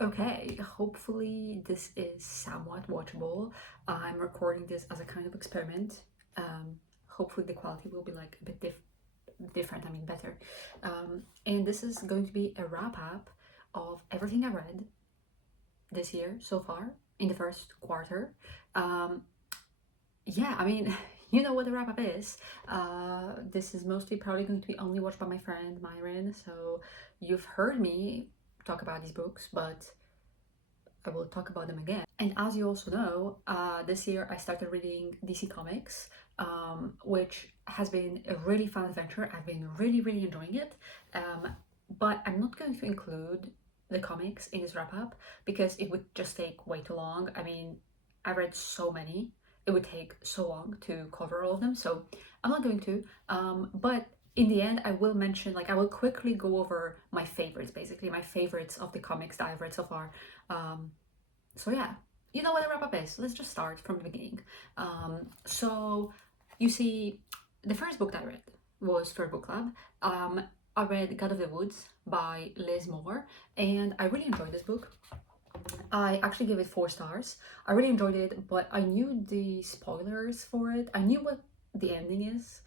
Okay, hopefully this is somewhat watchable. I'm recording this as a kind of experiment. Hopefully the quality will be like a bit different, I mean better. And this is going to be a wrap up of everything I read this year so far in the first quarter. Um, yeah, I mean, you know what the wrap up is. This is mostly probably going to be only watched by my friend Myron, so you've heard me talk about these books, but I will talk about them again. And as you also know, this year I started reading DC Comics, which has been a really fun adventure. I've been really enjoying it. But I'm not going to include the comics in this wrap up because it would just take way too long. I mean, I read so many, it would take so long to cover all of them. So I'm not going to. But in the end, I will mention, like, I will quickly go over my favorites, basically, my favorites of the comics that I've read so far. Um, so yeah, you know what a wrap up is. Let's just start from the beginning. So you see, the first book that I read was for book club. I read God of the Woods by Liz Moore, and I really enjoyed this book. I actually gave it 4 stars. I really enjoyed it, but I knew the spoilers for it. I knew what the ending is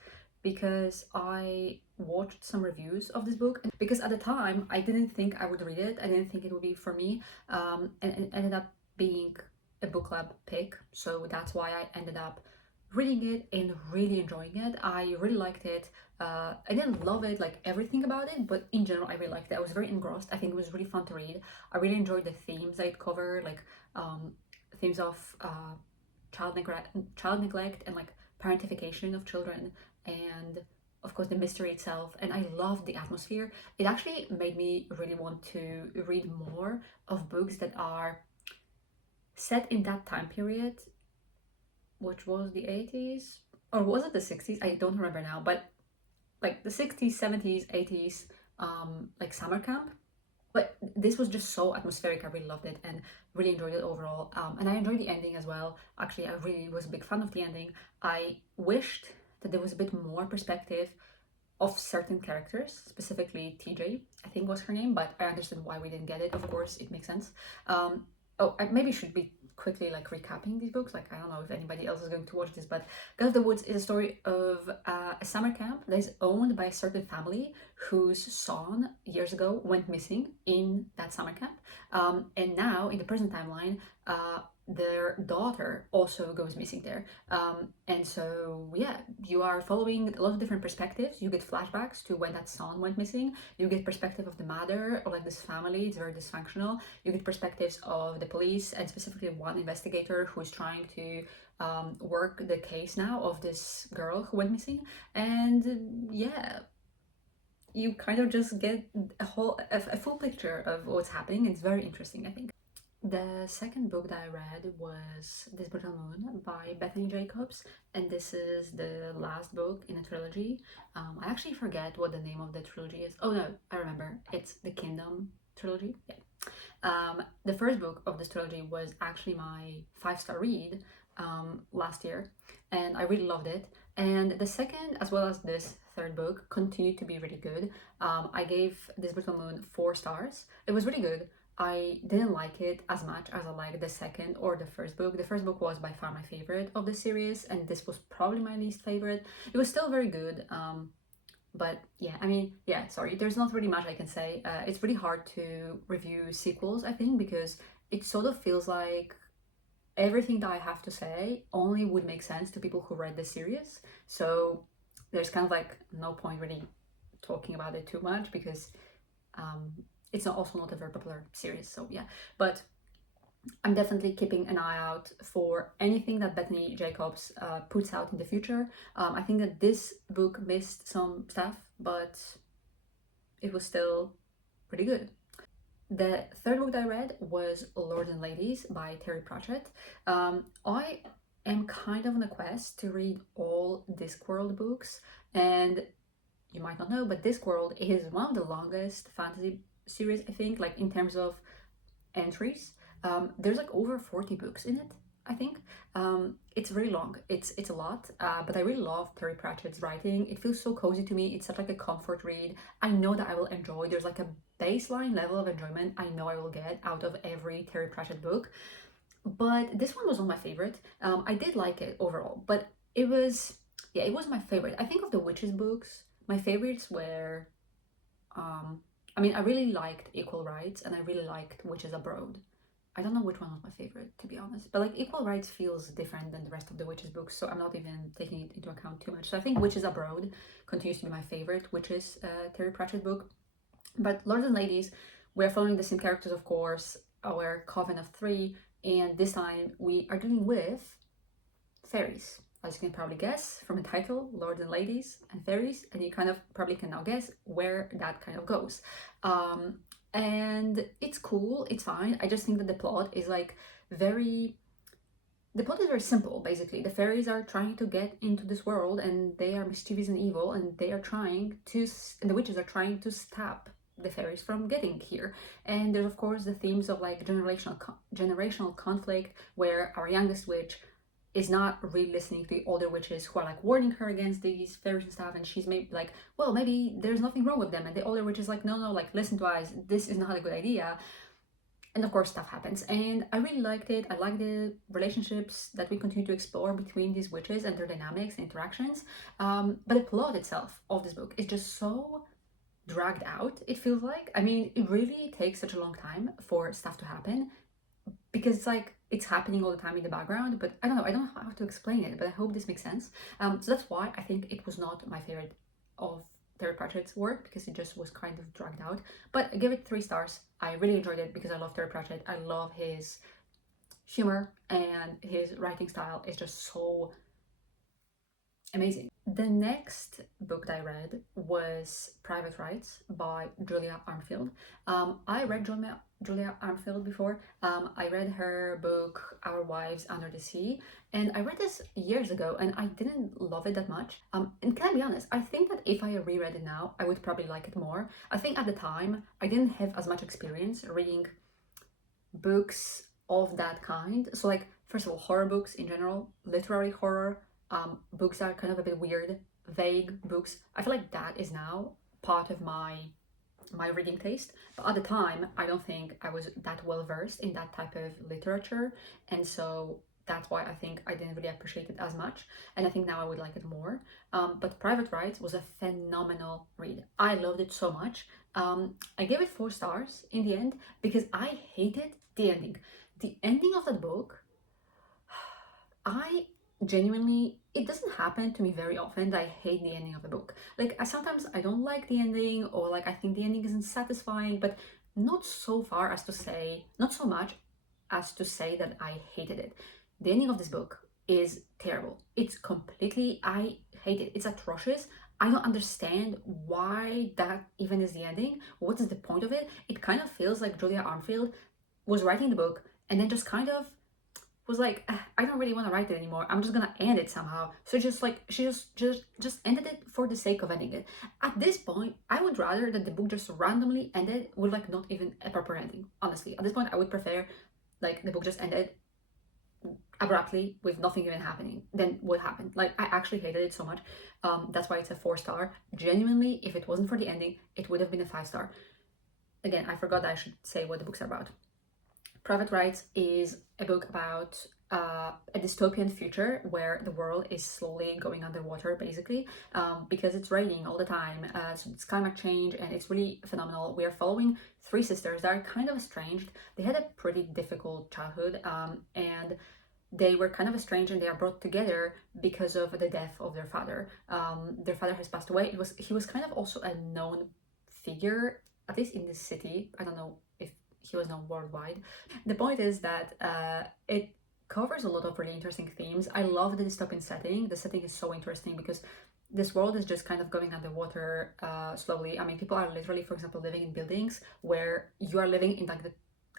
because I watched some reviews of this book. And because at the time I didn't think I would read it. I didn't think it would be for me. And it ended up being a book club pick. So that's why I ended up reading it and really enjoying it. I really liked it. I didn't love it, like everything about it, but in general, I really liked it. I was very engrossed. I think it was really fun to read. I really enjoyed the themes that it covered, like um, themes of child neglect, and like parentification of children, and of course the mystery itself. And I loved the atmosphere. It actually made me really want to read more of books that are set in that time period, which was the 80s, or was it the 60s? I don't remember now, but like the 60s, 70s, 80s, like summer camp. But this was just so atmospheric. I really loved it and really enjoyed it overall. And I enjoyed the ending as well. Actually, I really was a big fan of the ending. I wished that there was a bit more perspective of certain characters, specifically TJ, I think was her name, but I understand why we didn't get it. Of course, it makes sense. Oh, I maybe should be quickly like recapping these books. Like, I don't know if anybody else is going to watch this, but God of the Woods is a story of a summer camp that is owned by a certain family whose son years ago went missing in that summer camp. And now in the present timeline, their daughter also goes missing there. And so, yeah, you are following a lot of different perspectives. You get flashbacks to when that son went missing. You get perspective of the mother, or like this family, it's very dysfunctional. You get perspectives of the police, and specifically one investigator who is trying to work the case now of this girl who went missing. And yeah, you kind of just get a full picture of what's happening. It's very interesting, I think. The second book that I read was This Brutal Moon by Bethany Jacobs, and this is the last book in a trilogy. I actually forget what the name of the trilogy is. Oh no, I remember. It's the Kingdom trilogy. Yeah. The first book of this trilogy was actually my 5-star read last year, and I really loved it. And the second, as well as this third book, continued to be really good. I gave This Brutal Moon 4 stars. It was really good. I didn't like it as much as I liked the second or the first book. The first book was by far my favorite of the series, and this was probably my least favorite. It was still very good. But yeah, I mean, yeah, sorry, there's not really much I can say. It's really hard to review sequels, I think, because it sort of feels like everything that I have to say only would make sense to people who read the series. So there's kind of like no point really talking about it too much because um, it's also not a very popular series. So yeah, but I'm definitely keeping an eye out for anything that Bethany Jacobs puts out in the future. I think that this book missed some stuff, but it was still pretty good. The third book that I read was Lords and Ladies by Terry Pratchett. I am kind of on a quest to read all Discworld books, and you might not know, but Discworld is one of the longest fantasy series, I think, like in terms of entries. There's like over 40 books in it, I think. It's very long. It's a lot, but I really love Terry Pratchett's writing. It feels so cozy to me. It's such like a comfort read. I know that I will enjoy. There's like a baseline level of enjoyment I know I will get out of every Terry Pratchett book. But this one was not my favorite. I did like it overall, but it was, yeah, it was my favorite. I think of the witches books, my favorites were, um, I mean, I really liked Equal Rights and I really liked Witches Abroad. I don't know which one was my favorite, to be honest. But like Equal Rights feels different than the rest of the Witches books, so I'm not even taking it into account too much. So I think Witches Abroad continues to be my favorite Witches Terry Pratchett book. But Lords and Ladies, we're following the same characters, of course, our Coven of Three, and this time we are dealing with fairies. As you can probably guess from the title, Lords and Ladies and Fairies, and you kind of probably can now guess where that kind of goes. And it's cool, it's fine. I just think that the plot is like very, the plot is very simple. Basically, the fairies are trying to get into this world and they are mischievous and evil, and they are trying to, and the witches are trying to stop the fairies from getting here. And there's of course the themes of like generational conflict, where our youngest witch is not really listening to the older witches who are like warning her against these fairies and stuff, and she's maybe like, well, maybe there's nothing wrong with them, and the older witch is like, no, like listen to us, this is not a good idea. And of course stuff happens, and I really liked it. I like the relationships that we continue to explore between these witches and their dynamics and interactions. But the plot itself of this book is just so dragged out, it feels like. I mean, it really takes such a long time for stuff to happen, because it's like it's happening all the time in the background, but I don't know how to explain it, but I hope this makes sense. So that's why I think it was not my favorite of Terry Pratchett's work, because it just was kind of dragged out. But I give it 3 stars. I really enjoyed it because I love Terry Pratchett. I love his humor, and his writing style is just so amazing. The next book that I read was Private Rights by Julia Armfield. I read Julia Armfield before. I read her book Our Wives Under the Sea, and I read this years ago and I didn't love it that much. And can I be honest, I think that if I reread it now, I would probably like it more. I think at the time I didn't have as much experience reading books of that kind. So like, first of all, horror books in general, literary horror, books that are kind of a bit weird, vague books. I feel like that is now part of my reading taste. But at the time, I don't think I was that well versed in that type of literature, and so that's why I think I didn't really appreciate it as much. And I think now I would like it more. But Private Rights was a phenomenal read. I loved it so much. I gave it 4 stars in the end because I hated the ending. The ending of that book, I genuinely, it doesn't happen to me very often that I hate the ending of a book. Like, sometimes I don't like the ending, or like I think the ending isn't satisfying, but not so far as to say, not so much as to say that I hated it. The ending of this book is terrible. It's completely, I hate it. It's atrocious. I don't understand why that even is the ending. What is the point of it? It kind of feels like Julia Armfield was writing the book and then just kind of was like, I don't really want to write it anymore. I'm just gonna end it somehow. So just like she just ended it for the sake of ending it. At this point, I would rather that the book just randomly ended with like not even a proper ending. Honestly, at this point, I would prefer like the book just ended abruptly with nothing even happening than what happened. Like, I actually hated it so much. That's why it's a 4 star. Genuinely, if it wasn't for the ending, it would have been a 5 star. Again, I forgot that I should say what the books are about. Private Rights is a book about a dystopian future where the world is slowly going underwater, basically, because it's raining all the time. So it's climate change, and it's really phenomenal. We are following 3 sisters that are kind of estranged. They had a pretty difficult childhood, and they were kind of estranged, and they are brought together because of the death of their father. Their father has passed away. He was kind of also a known figure, at least in this city. I don't know if he was known worldwide. The point is that it covers a lot of really interesting themes. I love the dystopian setting. The setting is so interesting because this world is just kind of going underwater slowly. I mean, people are literally, for example, living in buildings where you are living in like the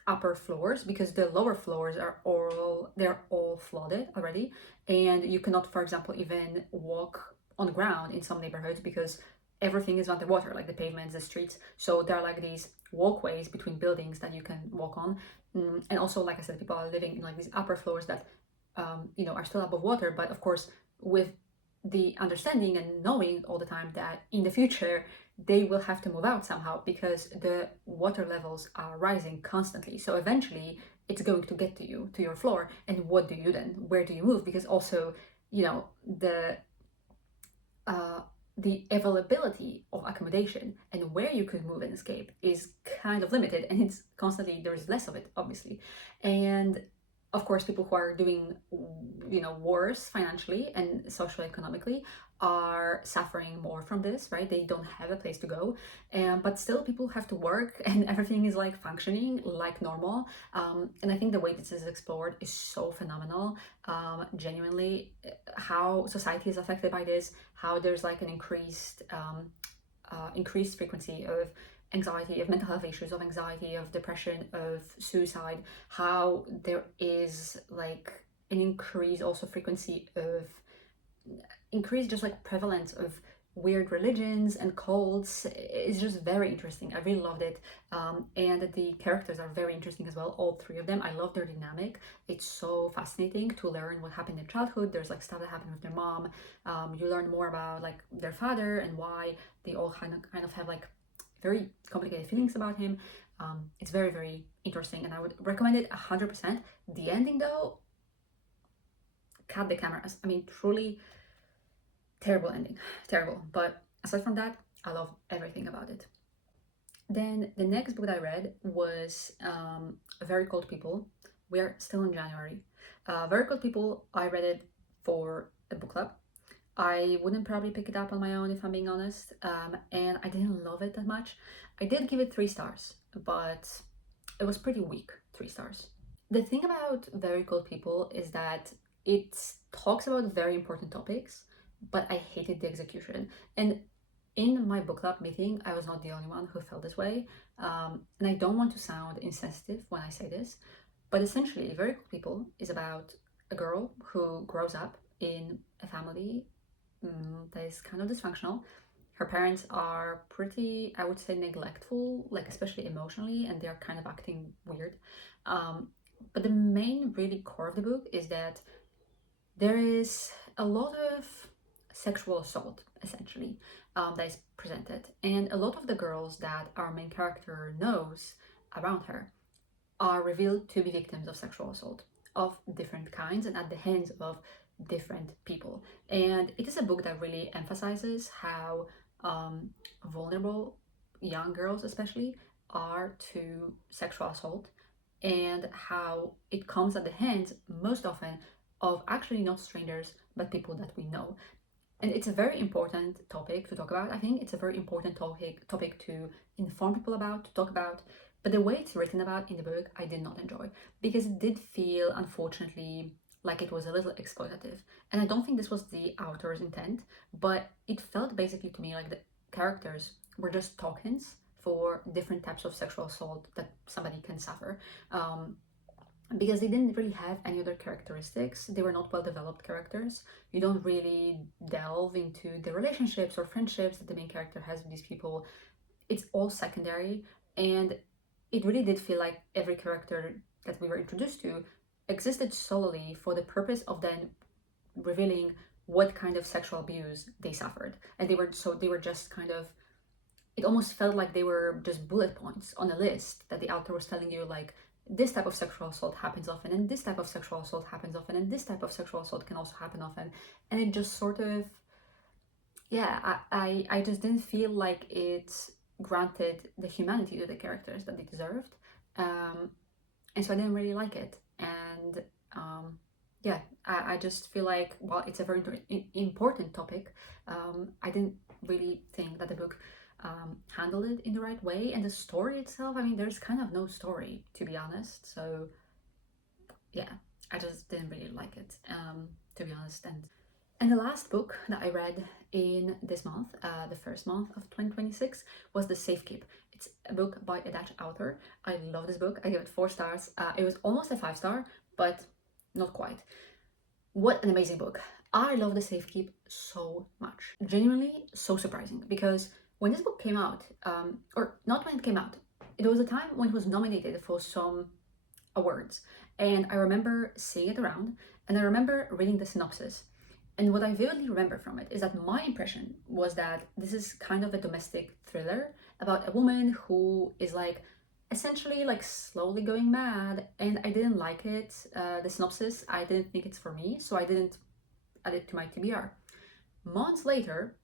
upper floors, because the lower floors are all flooded already, and you cannot, for example, even walk on the ground in some neighborhoods because everything is underwater, like the pavements, the streets. So there are like these walkways between buildings that you can walk on. And also, like I said, people are living in like these upper floors that, are still above water. But of course, with the understanding and knowing all the time that in the future, they will have to move out somehow because the water levels are rising constantly. So eventually it's going to get to you, to your floor. And what do you then? Where do you move? Because also, you know, uh, the availability of accommodation and where you could move and escape is kind of limited, and it's constantly, there's less of it, obviously. And of course, people who are doing, you know, worse financially and socially economically are suffering more from this, right? They don't have a place to go, but still people have to work and everything is like functioning like normal. And I think the way this is explored is so phenomenal. Genuinely, how society is affected by this, how there's like an increased frequency of anxiety, of mental health issues, of anxiety, of depression, of suicide, how there is like an increase also frequency of increased just like prevalence of weird religions and cults. Is just very interesting. I really loved it. And the characters are very interesting as well, all three of them. I love their dynamic. It's so fascinating to learn what happened in childhood. There's like stuff that happened with their mom. You learn more about like their father and why they all kind of have like very complicated feelings about him. It's very, very interesting, and I would recommend it 100%. The ending though, cut the cameras. I mean, truly terrible ending, terrible. But aside from that, I love everything about it. Then the next book that I read was Very Cold People. We're still in January. Very Cold People, I read it for a book club. I wouldn't probably pick it up on my own if I'm being honest, and I didn't love it that much. I did give it 3 stars, but it was pretty weak 3 stars. The thing about Very Cold People is that it talks about very important topics, but I hated the execution. And in my book club meeting, I was not the only one who felt this way. And I don't want to sound insensitive when I say this, but essentially, Very Cold People is about a girl who grows up in a family that is kind of dysfunctional. Her parents are pretty, I would say, neglectful, like especially emotionally, and they're kind of acting weird. But the main really core of the book is that there is a lot of sexual assault, essentially, that is presented. And a lot of the girls that our main character knows around her are revealed to be victims of sexual assault of different kinds and at the hands of different people. And it is a book that really emphasizes how vulnerable young girls, especially, are to sexual assault, and how it comes at the hands most often of actually not strangers but people that we know. And it's a very important topic to talk about. I think it's a very important topic to inform people about, to talk about. But the way it's written about in the book, I did not enjoy, because it did feel, unfortunately, like it was a little exploitative. And I don't think this was the author's intent, but it felt basically to me like the characters were just tokens for different types of sexual assault that somebody can suffer. Because they didn't really have any other characteristics. They were not well developed characters. You don't really delve into the relationships or friendships that the main character has with these people. It's all secondary, and it really did feel like every character that we were introduced to existed solely for the purpose of then revealing what kind of sexual abuse they suffered. And they were just kind of, it almost felt like they were just bullet points on a list that the author was telling you, like, this type of sexual assault happens often, and this type of sexual assault happens often, and this type of sexual assault can also happen often. And it just sort of, yeah, I just didn't feel like it granted the humanity to the characters that they deserved. And so I didn't really like it. And yeah, I just feel like, while it's a very important topic, I didn't really think that the book handled it in the right way. And the story itself, I mean, there's kind of no story, to be honest. So yeah, I just didn't really like it, to be honest. And the last book that I read in this month, the first month of 2026, was The Safekeep. It's a book by a Dutch author. I love this book. I give it 4 stars. It was almost a 5 star, but not quite. What an amazing book. I love The Safekeep so much. Genuinely so surprising, because when this book came out, or not when it came out, it was a time when it was nominated for some awards. And I remember seeing it around, and I remember reading the synopsis. And what I vividly remember from it is that my impression was that this is kind of a domestic thriller about a woman who is like essentially like slowly going mad, and I didn't like it. The synopsis, I didn't think it's for me, so I didn't add it to my TBR. Months later,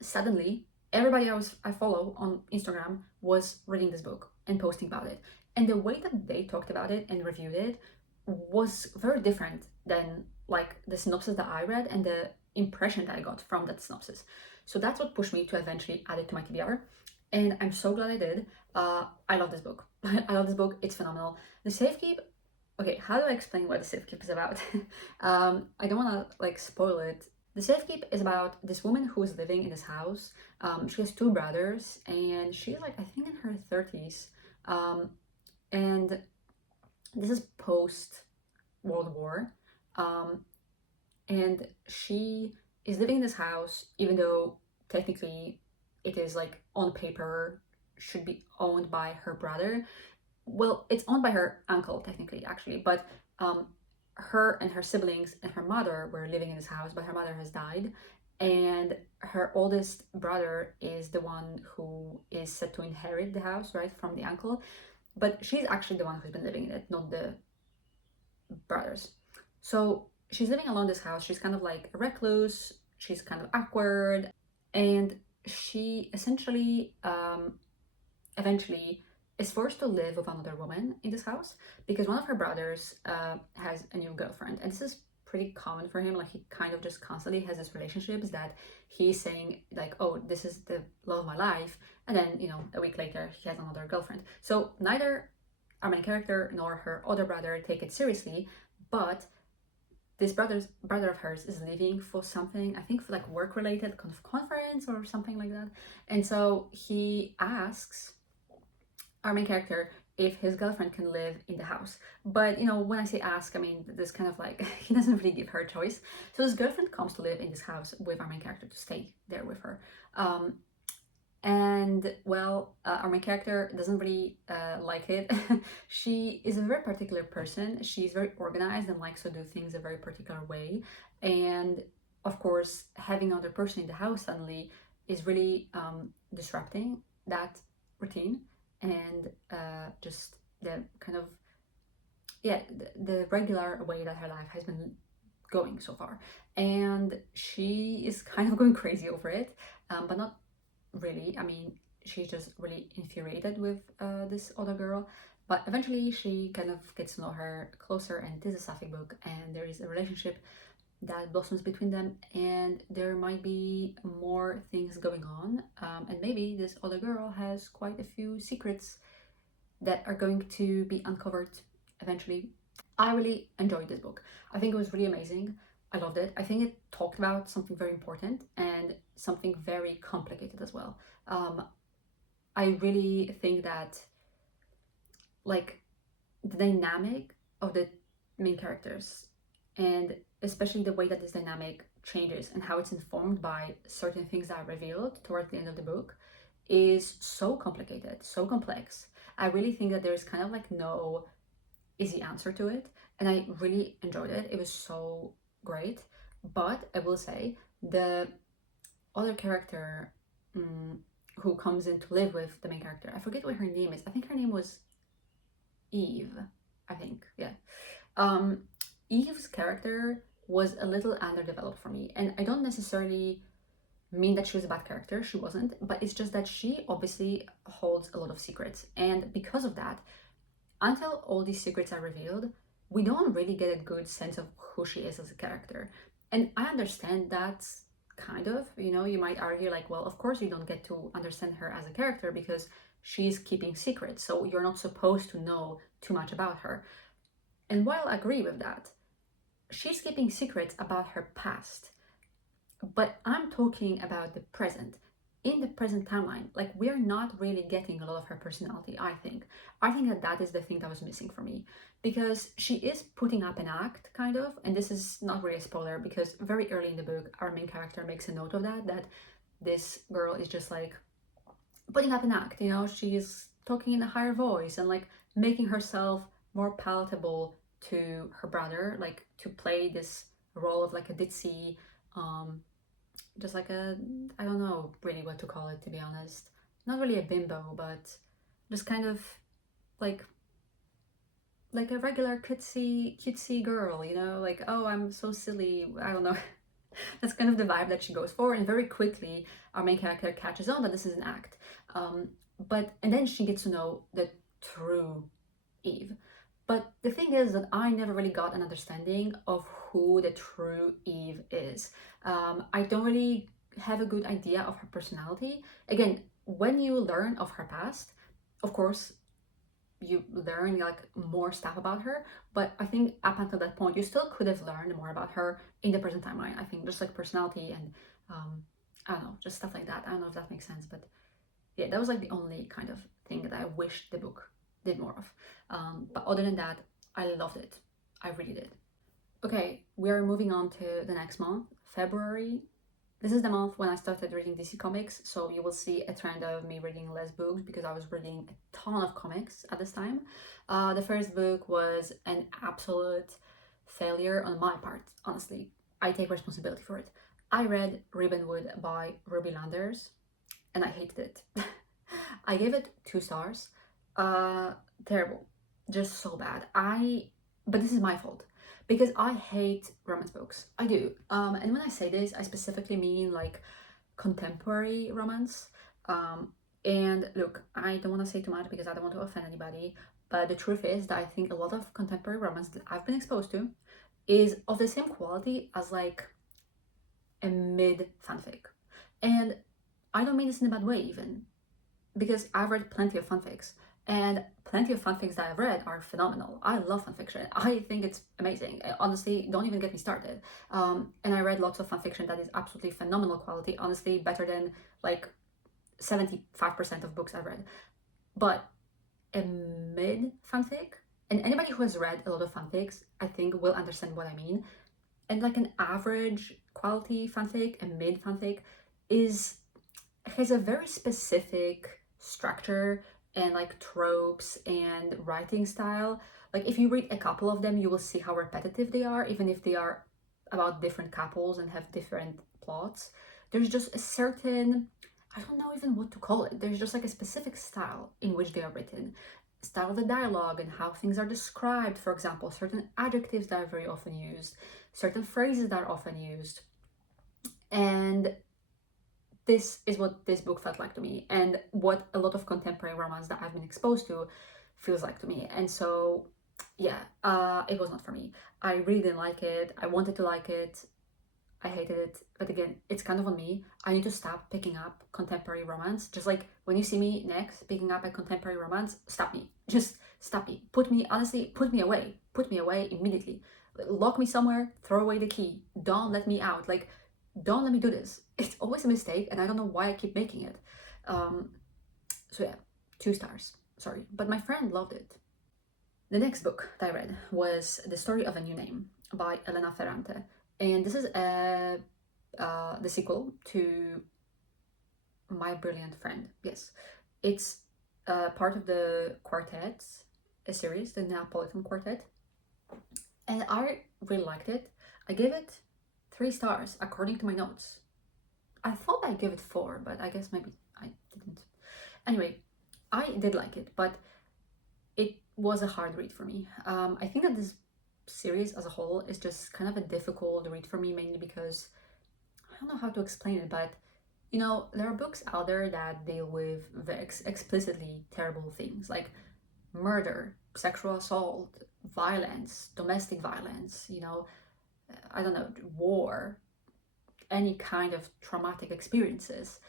suddenly everybody I follow on Instagram was reading this book and posting about it. And the way that they talked about it and reviewed it was very different than like the synopsis that I read and the impression that I got from that synopsis. So that's what pushed me to eventually add it to my TBR. And I'm so glad I did. I love this book. I love this book. It's phenomenal. The Safekeep. Okay, how do I explain what the Safekeep is about? I don't want to like spoil it. The Safekeep is about this woman who is living in this house. She has two brothers, and she's like I think in her 30s. And this is post World War. And she is living in this house, even though technically it is like on paper should be owned by her brother. Well, it's owned by her uncle technically, actually, but her and her siblings and her mother were living in this house, but her mother has died, and her oldest brother is the one who is set to inherit the house, right, from the uncle, but she's actually the one who's been living in it, not the brothers. So she's living alone in this house. She's kind of like a recluse. She's kind of awkward, and she essentially eventually is forced to live with another woman in this house because one of her brothers has a new girlfriend, and this is pretty common for him. Like he kind of just constantly has these relationships that he's saying like, oh, this is the love of my life, and then a week later he has another girlfriend. So neither our main character nor her other brother take it seriously, but this brother of hers is leaving for something, I think for like work related kind of conference or something like that, and so he asks our main character if his girlfriend can live in the house. But when I say ask, I mean this kind of like he doesn't really give her a choice. So his girlfriend comes to live in this house with our main character to stay there with her. And well, our main character doesn't really like it. She is a very particular person. She's very organized and likes to do things a very particular way. And of course, having another person in the house suddenly is really disrupting that routine and just the kind of the regular way that her life has been going so far. And she is kind of going crazy over it, but not really. I mean, she's just really infuriated with this other girl. But eventually, she kind of gets to know her closer, and it is a sapphic book, and there is a relationship that blossoms between them, and there might be more things going on. And maybe this other girl has quite a few secrets that are going to be uncovered eventually. I really enjoyed this book. I think it was really amazing. I loved it. I think it talked about something very important and something very complicated as well. I really think that like the dynamic of the main characters, and especially the way that this dynamic changes and how it's informed by certain things that are revealed towards the end of the book, is so complicated, so complex. I really think that there's kind of like no easy answer to it, and I really enjoyed it. It was so great. But I will say the other character who comes in to live with the main character, I forget what her name is. I think her name was Eve. I think, yeah. Eve's character was a little underdeveloped for me, and I don't necessarily mean that she was a bad character. She wasn't, but it's just that she obviously holds a lot of secrets, and because of that, until all these secrets are revealed, we don't really get a good sense of who she is as a character. And I understand that kind of, you might argue like, well, of course you don't get to understand her as a character because she's keeping secrets, so you're not supposed to know too much about her. And while I agree with that, she's keeping secrets about her past. But I'm talking about the present. In the present timeline, like we're not really getting a lot of her personality, I think. I think that that is the thing that was missing for me. Because she is putting up an act, kind of, and this is not really a spoiler because very early in the book, our main character makes a note of that this girl is just like putting up an act, she's talking in a higher voice and like making herself more palatable to her brother, like to play this role of like a ditzy just like a, I don't know really what to call it, to be honest. Not really a bimbo, but just kind of like a regular cutesy girl, you know, like, oh, I'm so silly, I don't know. That's kind of the vibe that she goes for, and very quickly our main character catches on that this is an act. um but and then she gets to know the true Eve. But the thing is that I never really got an understanding of who the true Eve is. I don't really have a good idea of her personality. Again, when you learn of her past, of course, you learn like more stuff about her, but I think up until that point you still could have learned more about her in the present timeline. I think just like personality and I don't know, just stuff like that. I don't know if that makes sense, but yeah, that was like the only kind of thing that I wish the book did more of. But other than that, I loved it. I really did. Okay, we are moving on to the next month, February. This is the month when I started reading DC Comics, so you will see a trend of me reading less books because I was reading a ton of comics at this time. The first book was an absolute failure on my part, honestly. I take responsibility for it. I read Ribbonwood by Ruby Landers, and I hated it. I gave it 2 stars. Uh, Terrible, just so bad. But this is my fault because I hate romance books. I do. And when I say this, I specifically mean like contemporary romance. And look, I don't want to say too much because I don't want to offend anybody. But the truth is that I think a lot of contemporary romance that I've been exposed to is of the same quality as like a mid fanfic. And I don't mean this in a bad way, even because I've read plenty of fanfics, and plenty of fanfics that I've read are phenomenal. I love fanfiction. I think it's amazing. Honestly, don't even get me started. And I read lots of fanfiction that is absolutely phenomenal quality. Honestly, better than like 75% of books I've read. But a mid fanfic, and anybody who has read a lot of fanfics, I think will understand what I mean. And like an average quality fanfic, a mid fanfic, is has a very specific structure and like tropes and writing style. Like if you read a couple of them, you will see how repetitive they are, even if they are about different couples and have different plots. There's just a certain, I don't know even what to call it. There's just like a specific style in which they are written. Style of the dialogue and how things are described, for example, certain adjectives that are very often used, certain phrases that are often used. And this is what this book felt like to me, and what a lot of contemporary romance that I've been exposed to feels like to me. And so yeah, it was not for me. I really didn't like it. I wanted to like it. I hated it. But again, it's kind of on me. I need to stop picking up contemporary romance. Just like when you see me next picking up a contemporary romance, stop me. Just stop me. Honestly, put me away. Put me away immediately. Lock me somewhere, throw away the key. Don't let me out. Like, don't let me do this. It's always a mistake, and I don't know why I keep making it. So yeah, 2 stars. Sorry. But my friend loved it. The next book that I read was The Story of a New Name by Elena Ferrante. And this is the sequel to My Brilliant Friend. Yes, it's part of the Quartet, a series, the Neapolitan Quartet. And I really liked it. I gave it 3 stars according to my notes. I thought I gave it 4, but I guess maybe I didn't. Anyway, I did like it, but it was a hard read for me. I think that this series as a whole is just kind of a difficult read for me, mainly because I don't know how to explain it, but you know, there are books out there that deal with explicitly terrible things like murder, sexual assault, violence, domestic violence, you know, I don't know, war, any kind of traumatic experiences.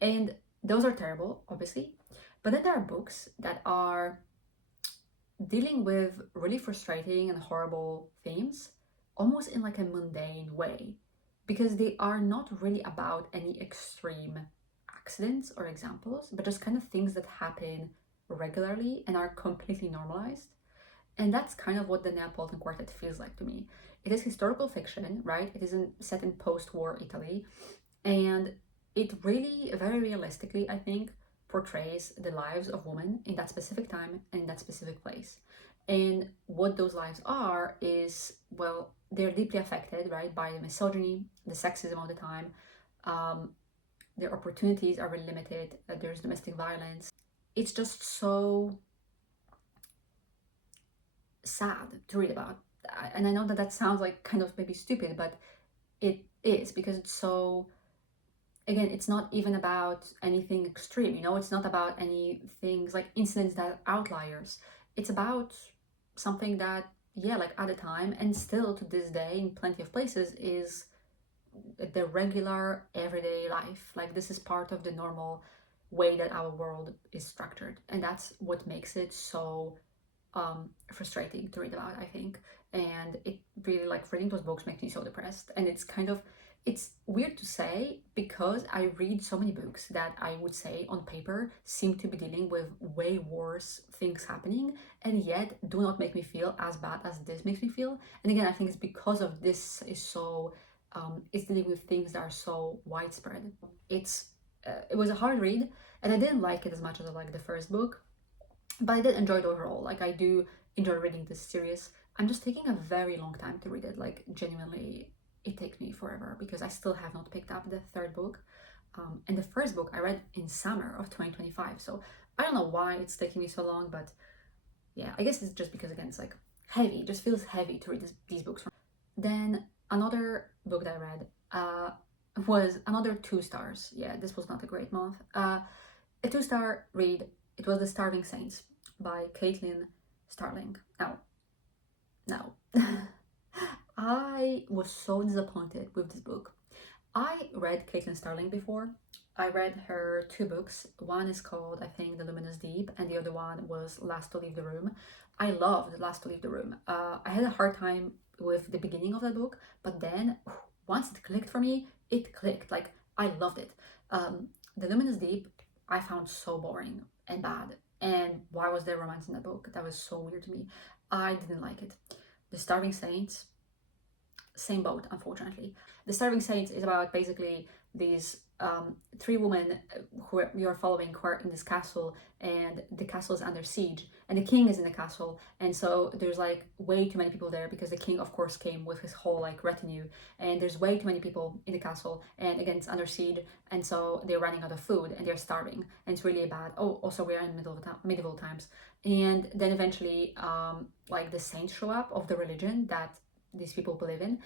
And those are terrible, obviously. But then there are books that are dealing with really frustrating and horrible themes, almost in like a mundane way, because they are not really about any extreme accidents or examples, but just kind of things that happen regularly and are completely normalized. And that's kind of what the Neapolitan Quartet feels like to me. It is historical fiction, right? It isn't set in post-war Italy, and it really, very realistically, I think, portrays the lives of women in that specific time and in that specific place. And what those lives are is, well, they're deeply affected, right, by the misogyny, the sexism all the time. Um, their opportunities are really limited. There's domestic violence. It's just so sad to read about. And I know that that sounds like kind of maybe stupid, but it is, because it's so, again, it's not even about anything extreme, you know, it's not about any things like incidents that are outliers. It's about something that, yeah, like at the time and still to this day in plenty of places is the regular everyday life. Like this is part of the normal way that our world is structured. And that's what makes it so frustrating to read about, I think. And it really, like, reading those books makes me so depressed. And it's kind of, it's weird to say because I read so many books that I would say on paper seem to be dealing with way worse things happening, and yet do not make me feel as bad as this makes me feel. And again, I think it's because of this is so it's dealing with things that are so widespread. It was a hard read, and I didn't like it as much as I liked the first book, but I did enjoy it overall. Like I do enjoy reading this series. I'm just taking a very long time to read it. Like genuinely, it takes me forever because I still have not picked up the third book. And the first book I read in summer of 2025. So I don't know why it's taking me so long, but yeah, I guess it's just because again it's like heavy. It just feels heavy to read these books. Then another book that I read was another 2 stars. Yeah, this was not a great month. A 2-star read. It was The Starving Saints by Caitlin Starling. Now, I was so disappointed with this book. I read Caitlin Starling before. I read her 2 books. One is called, I think, The Luminous Deep, and the other one was Last to Leave the Room. I loved Last to Leave the Room. I had a hard time with the beginning of that book, but then once it clicked for me, it clicked. Like, I loved it. The Luminous Deep, I found so boring and bad. And why was there romance in that book? That was so weird to me. I didn't like it. The Starving Saints, same boat, unfortunately. The Starving Saints is about basically these 3 women who you are following who are in this castle, and the castle is under siege, and the king is in the castle, and so there's like way too many people there because the king, of course, came with his whole like retinue, and there's way too many people in the castle, and again it's under siege, and so they're running out of food and they're starving, and it's really bad. Oh, also we're in the middle of medieval times, and then eventually like the saints show up of the religion that these people believe in,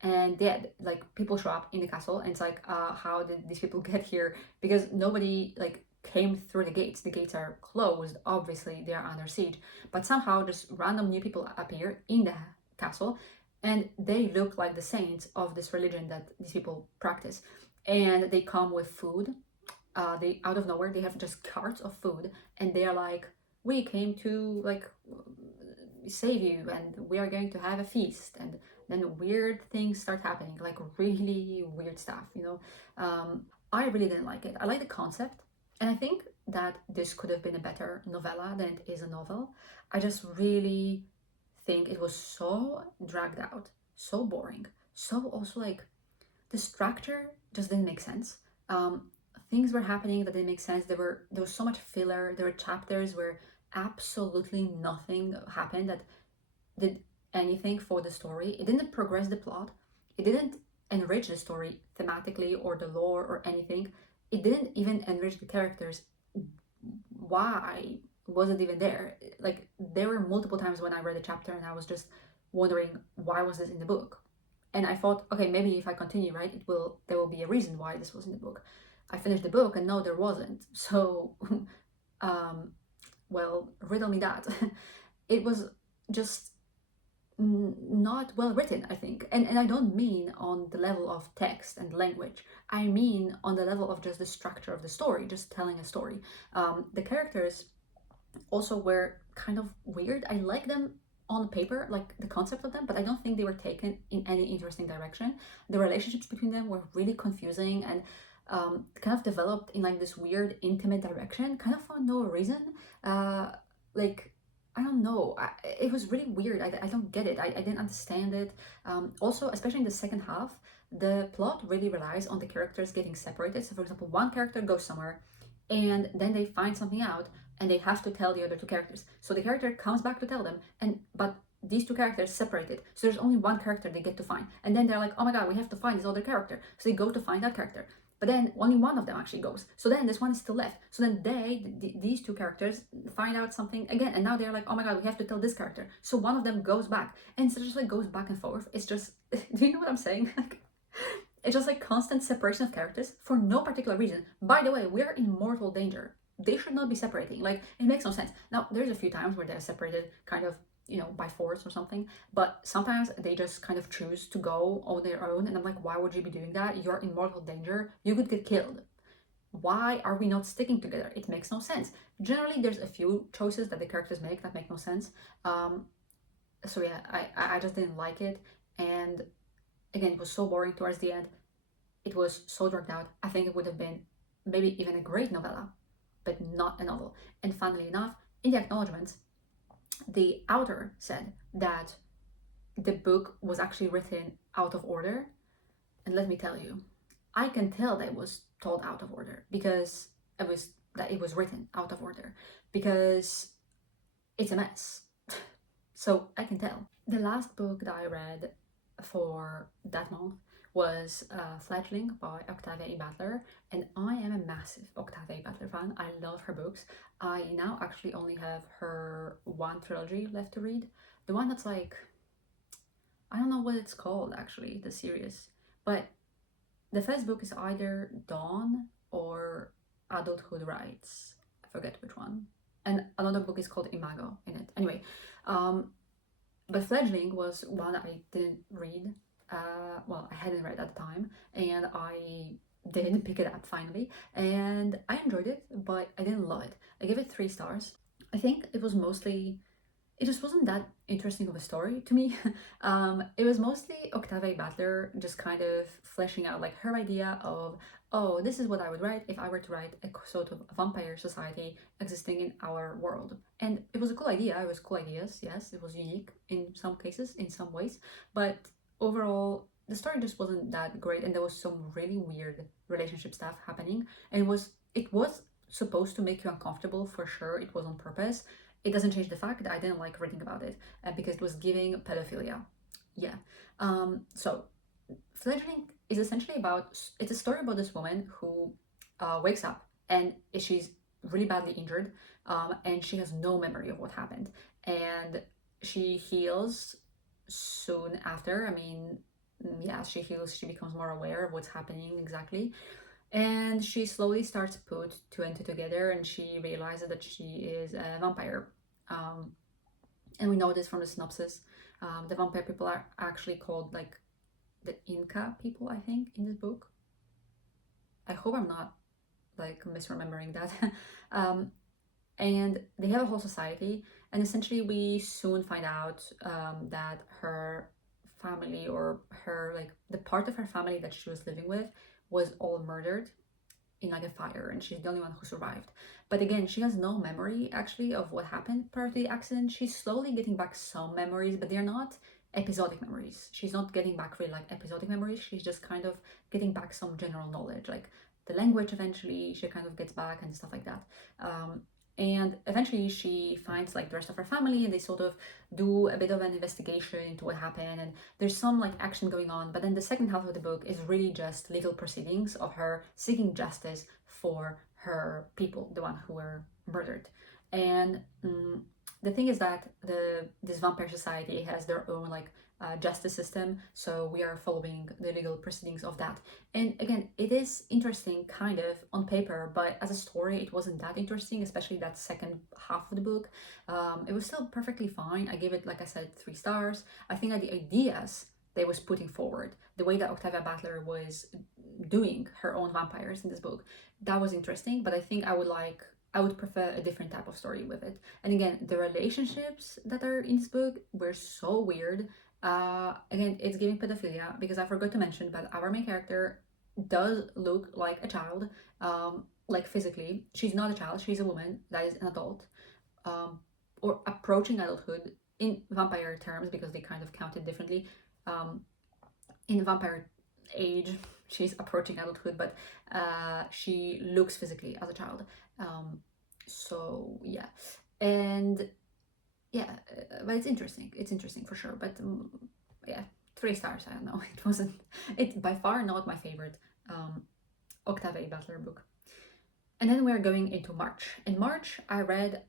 and yeah, like people show up in the castle, and it's like how did these people get here, because nobody like came through the gates. The gates are closed, obviously they are under siege, but somehow just random new people appear in the castle, and they look like the saints of this religion that these people practice, and they come with food. They, out of nowhere, they have just carts of food, and they are like, we came to like save you, and we are going to have a feast. And then weird things start happening, like really weird stuff, you know. I really didn't like it. I like the concept, and I think that this could have been a better novella than it is a novel. I just really think it was so dragged out, so boring, so also like the structure just didn't make sense. Things were happening that didn't make sense. There was so much filler. There were chapters where absolutely nothing happened that did anything for the story. It didn't progress the plot. It didn't enrich the story thematically or the lore or anything. It didn't even enrich the characters. Why was it even there? Like there were multiple times when I read a chapter and I was just wondering why was this in the book? And I thought, okay, maybe if I continue, right, there will be a reason why this was in the book. I finished the book and no, there wasn't. So well, riddle me that. It was just not well written, I think. And I don't mean on the level of text and language. I mean on the level of just the structure of the story, just telling a story. The characters also were kind of weird. I like them on paper, like the concept of them, but I don't think they were taken in any interesting direction. The relationships between them were really confusing and kind of developed in like this weird intimate direction, kind of for no reason. Like I don't know. It was really weird. I don't get it. I didn't understand it. Also, especially in the second half, the plot really relies on the characters getting separated. So, for example, one character goes somewhere, and then they find something out, and they have to tell the other two characters. So the character comes back to tell them, and but these two characters separated. So there's only one character they get to find. And then they're like, oh my god, we have to find this other character. So they go to find that character. But then only one of them actually goes. So then this one is still left. So then these two characters find out something again. And now they're like, oh my god, we have to tell this character. So one of them goes back. And so it just like goes back and forth. It's just, do you know what I'm saying? Like, it's just like constant separation of characters for no particular reason. By the way, we're in mortal danger. They should not be separating. Like, it makes no sense. Now, there's a few times where they're separated kind of, by force or something, but sometimes they just kind of choose to go on their own, and I'm like, why would you be doing that? You're in mortal danger. You could get killed. Why are we not sticking together? It makes no sense. Generally, there's a few choices that the characters make that make no sense. So yeah, I just didn't like it, and again, it was so boring towards the end. It was so dragged out. I think it would have been maybe even a great novella, but not a novel. And funnily enough, in the acknowledgements, the author said that the book was actually written out of order. And let me tell you, I can tell that it was told out of order because it was written out of order because it's a mess. So I can tell. The last book that I read for that month was Fledgling by Octavia E. Butler, and I am a massive Octavia E. Butler fan. I love her books. I now actually only have her one trilogy left to read. The one that's like, I don't know what it's called actually, the series, but the first book is either Dawn or Adulthood Rights. I forget which one. And another book is called Imago in it. Anyway, but Fledgling was one I didn't read. Well, I hadn't read at the time, and I did pick it up finally, and I enjoyed it, but I didn't love it. I gave it 3 stars. I think it was mostly, it just wasn't that interesting of a story to me. It was mostly Octavia Butler just kind of fleshing out like her idea of, oh, this is what I would write if I were to write a sort of vampire society existing in our world. And it was a cool idea. It was cool ideas. Yes, it was unique in some cases, in some ways, but overall the story just wasn't that great, and there was some really weird relationship stuff happening, and it was supposed to make you uncomfortable for sure. It was on purpose. It doesn't change the fact that I didn't like reading about it because it was giving pedophilia. Yeah. So Fledgling is essentially about, it's a story about this woman who wakes up and she's really badly injured, and she has no memory of what happened, and she heals soon after. I mean, yeah, she heals, she becomes more aware of what's happening exactly, and she slowly starts to put two and two together, and she realizes that she is a vampire. um, and we know this from the synopsis. The vampire people are actually called like the Inca people, I think, in this book. I hope I'm not like misremembering that. um, and they have a whole society, and essentially we soon find out that her family, or her, like the part of her family that she was living with, was all murdered in like a fire, and she's the only one who survived. But again, she has no memory actually of what happened prior to the accident. She's slowly getting back some memories, but they're not episodic memories. She's not getting back really like episodic memories. She's just kind of getting back some general knowledge, like the language eventually she kind of gets back and stuff like that. And eventually she finds like the rest of her family, and they sort of do a bit of an investigation into what happened, and there's some like action going on. But then the second half of the book is really just legal proceedings of her seeking justice for her people, the one who were murdered. And the thing is that this vampire society has their own like justice system, so we are following the legal proceedings of that. And again, it is interesting kind of on paper, but as a story it wasn't that interesting, especially that second half of the book. It was still perfectly fine. I gave it, like I said, 3 stars. I think that the ideas they was putting forward, the way that Octavia Butler was doing her own vampires in this book, that was interesting, but I think I would prefer a different type of story with it. And again, the relationships that are in this book were so weird. Again, it's giving pedophilia because I forgot to mention, but our main character does look like a child, like physically. She's not a child, she's a woman that is an adult, or approaching adulthood in vampire terms, because they kind of count it differently. In vampire age, she's approaching adulthood, but she looks physically as a child. So yeah, and yeah, but it's interesting. It's interesting for sure. But yeah, 3 stars. I don't know. It wasn't. It's by far not my favorite Octave A. Butler book. And then we're going into March. In March, I read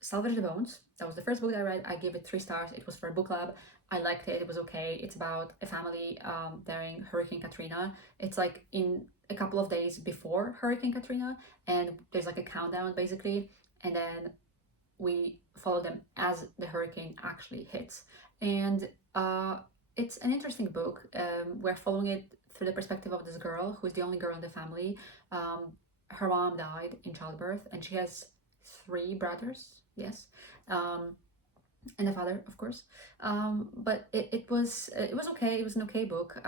Salvage the Bones. That was the first book that I read. I gave it 3 stars. It was for a book club. I liked it. It was okay. It's about a family during Hurricane Katrina. It's like in a couple of days before Hurricane Katrina, and there's like a countdown basically, and then we follow them as the hurricane actually hits. And it's an interesting book. We're following it through the perspective of this girl who's the only girl in the family. Her mom died in childbirth, and she has 3 brothers. Yes. And a father, of course. But it was okay. It was an okay book.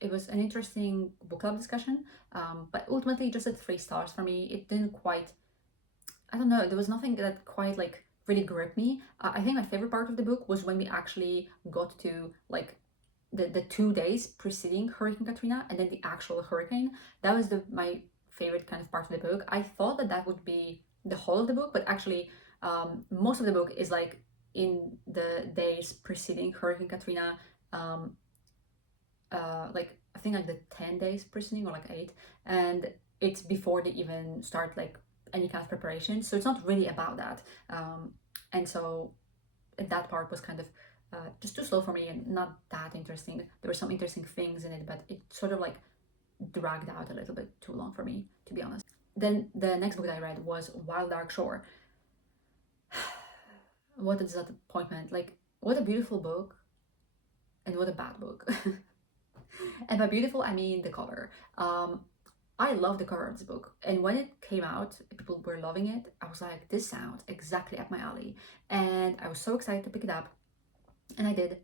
It was an interesting book club discussion. But ultimately, just at 3 stars for me. It didn't quite. I don't know. There was nothing that quite like really gripped me. I think my favorite part of the book was when we actually got to like the 2 days preceding Hurricane Katrina and then the actual hurricane. That was my favorite kind of part of the book. I thought that that would be the whole of the book, but actually, most of the book is like in the days preceding Hurricane Katrina. Um, like I think like the 10 days preceding or like 8, and it's before they even start like any kind of preparation. So it's not really about that. And so that part was kind of just too slow for me and not that interesting. There were some interesting things in it, but it sort of like dragged out a little bit too long for me, to be honest. Then the next book that I read was Wild Dark Shore. What a disappointment! Like, what a beautiful book, and what a bad book. And by beautiful, I mean the cover. I love the cover of this book, and when it came out, people were loving it. I was like, this sounds exactly up my alley, and I was so excited to pick it up, and I did,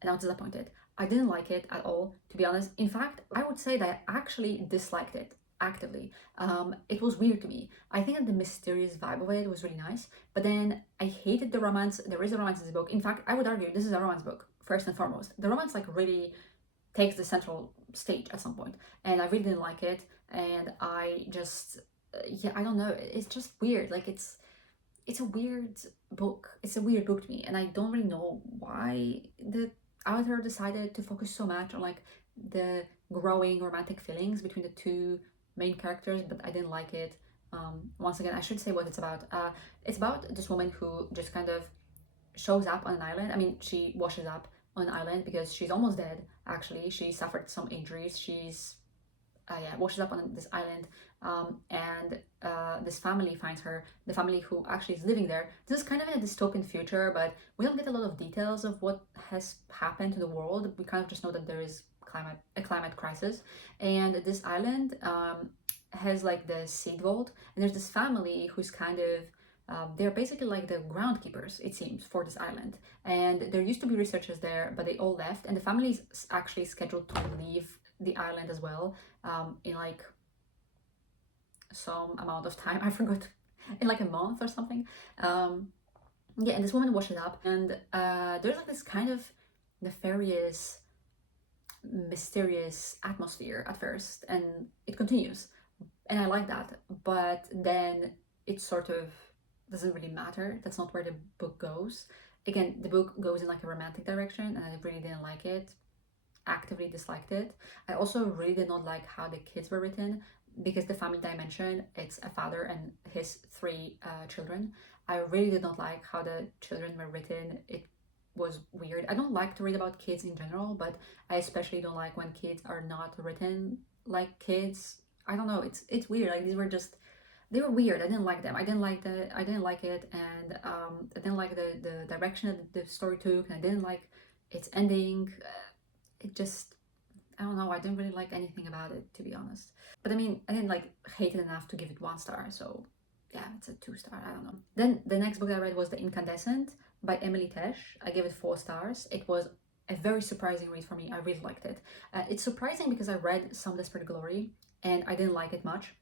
and I was disappointed. I didn't like it at all, to be honest. In fact, I would say that I actually disliked it actively. It was weird to me. I think that the mysterious vibe of it was really nice, but then I hated the romance. There is a romance in this book. In fact, I would argue this is a romance book first and foremost. The romance like really takes the central stage at some point, and I really didn't like it. And I just, yeah, I don't know. It's just weird. Like it's a weird book. It's a weird book to me, and I don't really know why the author decided to focus so much on like the growing romantic feelings between the two main characters. But I didn't like it. Once again, I should say what it's about. It's about this woman who just kind of shows up on an island. I mean, she washes up on an island because she's almost dead. Actually, she suffered some injuries. She's yeah, washes up on this island, and this family finds her. The family who actually is living there. This is kind of in a dystopian future, but we don't get a lot of details of what has happened to the world. We kind of just know that there is a climate crisis, and this island has like the seed vault, and there's this family who's kind of they're basically like the groundkeepers, it seems, for this island. And there used to be researchers there, but they all left, and the family is actually scheduled to leave the island as well, in like some amount of time. I forgot, in like a month or something. Yeah, and this woman washes up, and there's like this kind of nefarious, mysterious atmosphere at first, and it continues, and I like that. But then it sort of doesn't really matter. That's not where the book goes. Again, the book goes in like a romantic direction, and I really didn't like it. Actively disliked it. I also really did not like how the kids were written, because the family dimension, it's a father and his 3 children. I really did not like how the children were written. It was weird. I don't like to read about kids in general, but I especially don't like when kids are not written like kids. I don't know. It's weird. Like these were just they were weird. I didn't like them. I didn't like it, and I didn't like the direction that the story took, and I didn't like its ending. It just I don't know. I didn't really like anything about it, to be honest. But I mean, I didn't like hate it enough to give it 1 star. So yeah, it's a 2 star. I don't know. Then the next book I read was The Incandescent by Emily Tesh. I gave it 4 stars. It was a very surprising read for me. I really liked it. It's surprising because I read Some Desperate Glory and I didn't like it much.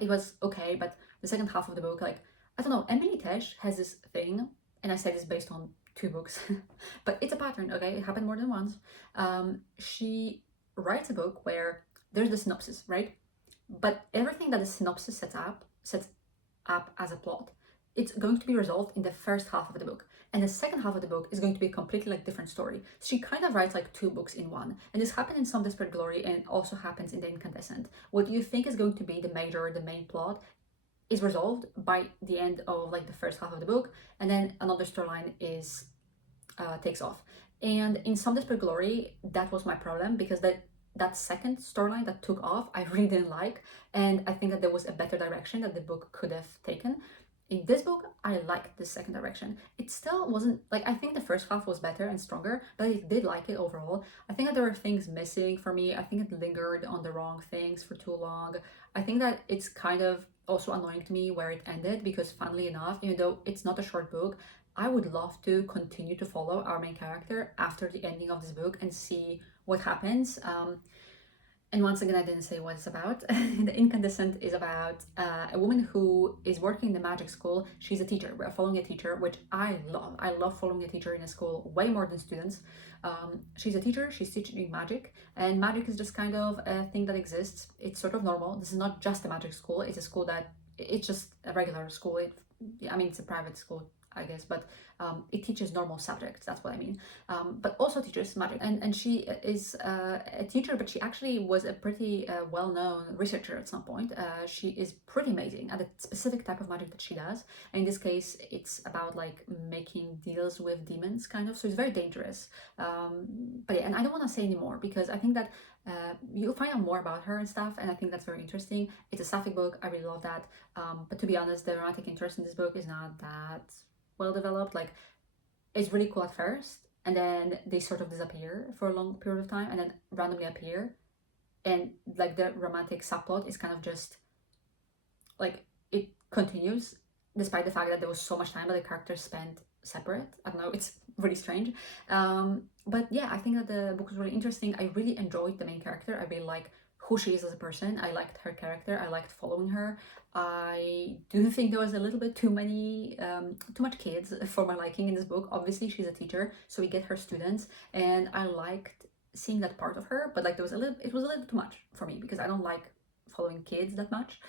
It was okay, but the second half of the book, like I don't know, Emily Tesh has this thing, and I say this based on 2 books, but it's a pattern. Okay, it happened more than once. She writes a book where there's the synopsis, right? But everything that the synopsis sets up as a plot, it's going to be resolved in the first half of the book. And the second half of the book is going to be a completely like different story. She kind of writes like two books in one. And this happened in Some Desperate Glory, and it also happens in The Incandescent. What you think is going to be the main plot is resolved by the end of like the first half of the book, and then another storyline is takes off. And in Some Desperate Glory, that was my problem, because that second storyline that took off, I really didn't like, and I think that there was a better direction that the book could have taken. In this book, I liked the second direction. It still wasn't like, I think the first half was better and stronger, but I did like it overall. I think that there were things missing for me. I think it lingered on the wrong things for too long. I think that it's kind of also annoying to me where it ended, because funnily enough, even though it's not a short book, I would love to continue to follow our main character after the ending of this book and see what happens. And once again, I didn't say what it's about. The Incandescent is about a woman who is working in the magic school. She's a teacher. We're following a teacher, which I love. I love following a teacher in a school way more than students. She's a teacher. She's teaching magic, and magic is just kind of a thing that exists. It's sort of normal. This is not just a magic school. It's a school that it's just a regular school. I mean, it's a private school, I guess, but it teaches normal subjects. That's what I mean. But also teaches magic. And she is a teacher, but she actually was a pretty well-known researcher at some point. She is pretty amazing at a specific type of magic that she does. And in this case, it's about like making deals with demons, kind of. So it's very dangerous. But yeah, and I don't want to say anymore, because I think that you'll find out more about her and stuff, and I think that's very interesting. It's a sapphic book. I really love that. But to be honest, the romantic interest in this book is not that well developed. Like, it's really cool at first, and then they sort of disappear for a long period of time, and then randomly appear, and like the romantic subplot is kind of just like, it continues despite the fact that there was so much time that the characters spent separate. I don't know, it's really strange. But yeah, I think that the book was really interesting. I really enjoyed the main character. I really like who she is as a person. I liked her character. I liked following her. I do think there was a little bit too much kids for my liking in this book. Obviously, she's a teacher, so we get her students, and I liked seeing that part of her. But like, it was a little too much for me, because I don't like following kids that much.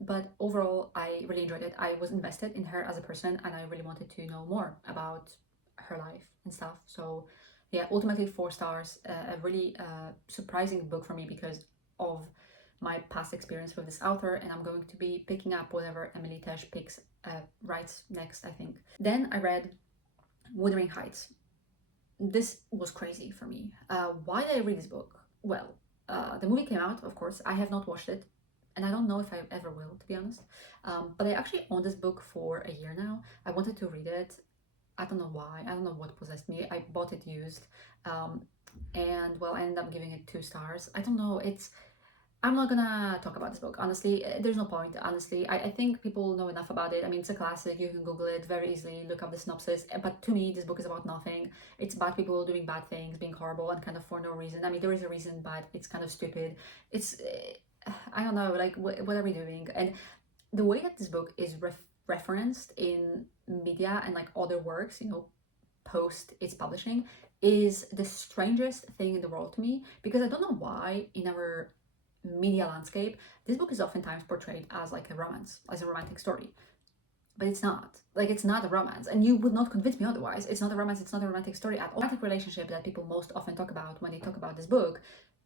But overall, I really enjoyed it. I was invested in her as a person, and I really wanted to know more about her life and stuff. So yeah, ultimately 4 stars. A really surprising book for me because of my past experience with this author, and I'm going to be picking up whatever Emily Tesh writes next, I think. Then I read Wuthering Heights. This was crazy for me. Why did I read this book? Well, the movie came out, of course. I have not watched it, and I don't know if I ever will, to be honest. But I actually own this book for a year now. I wanted to read it. I don't know why. I don't know what possessed me. I bought it used, and well, I ended up giving it 2 stars. I don't know. I'm not gonna talk about this book, honestly. There's no point, honestly. I think people know enough about it. I mean, it's a classic. You can Google it very easily, look up the synopsis. But to me, this book is about nothing. It's about people doing bad things, being horrible, and kind of for no reason. I mean, there is a reason, but it's kind of stupid. It's, I don't know, like, what are we doing? And the way that this book is referenced in media and like other works, post its publishing, is the strangest thing in the world to me, because I don't know why in our media landscape this book is oftentimes portrayed as like a romance, as a romantic story, but it's not. Like, it's not a romance, and you would not convince me otherwise. It's not a romance. It's not a romantic story at all. The romantic relationship that people most often talk about when they talk about this book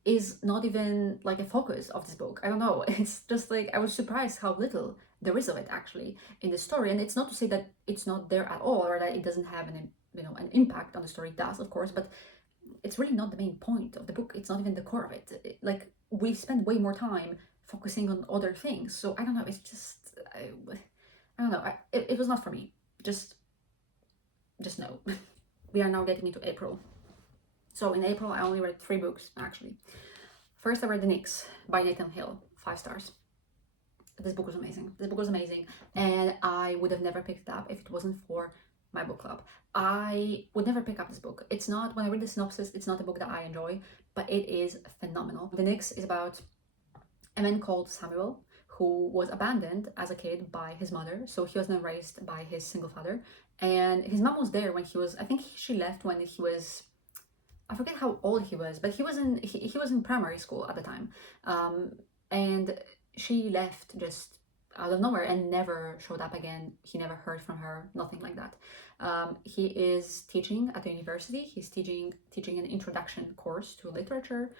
is not even like a focus of this book. I don't know. It's just like, I was surprised how little there is of it actually in the story. And it's not to say that it's not there at all, or that it doesn't have an impact on the story. It does, of course, but it's really not the main point of the book. It's not even the core of it. Like, we spend way more time focusing on other things. So I don't know. It's just, I don't know. It was not for me. Just no. We are now getting into April. So in April, I only read 3 books, actually. First, I read The Nix by Nathan Hill, 5 stars. This book was amazing. This book was amazing, and I would have never picked it up if it wasn't for my book club. I would never pick up this book. It's not, when I read the synopsis, it's not a book that I enjoy, but it is phenomenal. The Nix is about a man called Samuel, who was abandoned as a kid by his mother. So he was then raised by his single father, and his mom was there when he was, I think she left when he was, I forget how old he was, but he was in primary school at the time, and she left just out of nowhere and never showed up again. He never heard from her, nothing like that. He is teaching at the university. He's teaching an introduction course to literature,